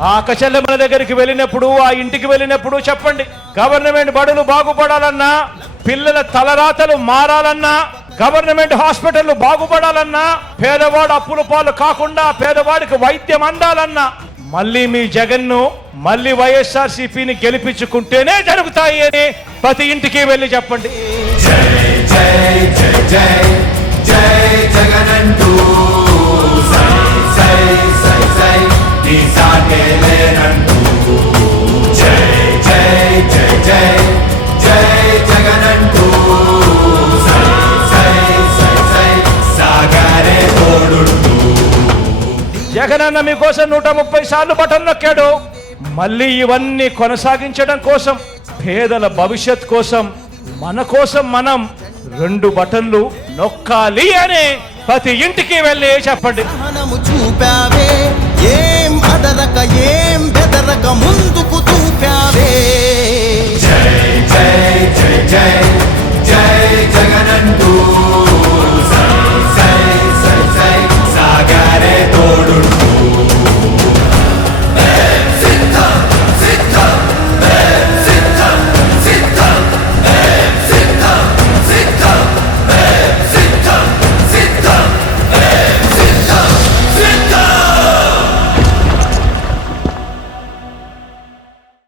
ఆ అక్కచెల్లెమ్మల దగ్గరికి వెళ్ళినప్పుడు ఆ ఇంటికి వెళ్ళినప్పుడు చెప్పండి గవర్నమెంట్ బడులు బాగుపడాలన్నా పిల్లల తలరాతలు మారాలన్నా గవర్నమెంట్ హాస్పిటల్ బాగుపడాలన్నా పేదవాడు అప్పుల పాలు కాకుండా పేదవాడికి వైద్యం అందాలన్నా మళ్ళీ మీ జగన్ను మళ్ళీ వైఎస్ఆర్ సిపిని గెలిపించుకుంటేనే జరుగుతాయి అని ప్రతి ఇంటికి వెళ్ళి చెప్పండి జై జై జై జై జై జై జగనంటూ. సాగరే తోడుంటూ. జగనన్న మీకోసం నూట ముప్పై సార్లు బటన్ నొక్కాడు. మళ్ళీ ఇవన్నీ కొనసాగించడం కోసం పేదల భవిష్యత్ కోసం మన కోసం మనం రెండు బటన్లు నొక్కాలి అని ప్రతి ఇంటికి వెళ్ళి చెప్పండి. చూపావే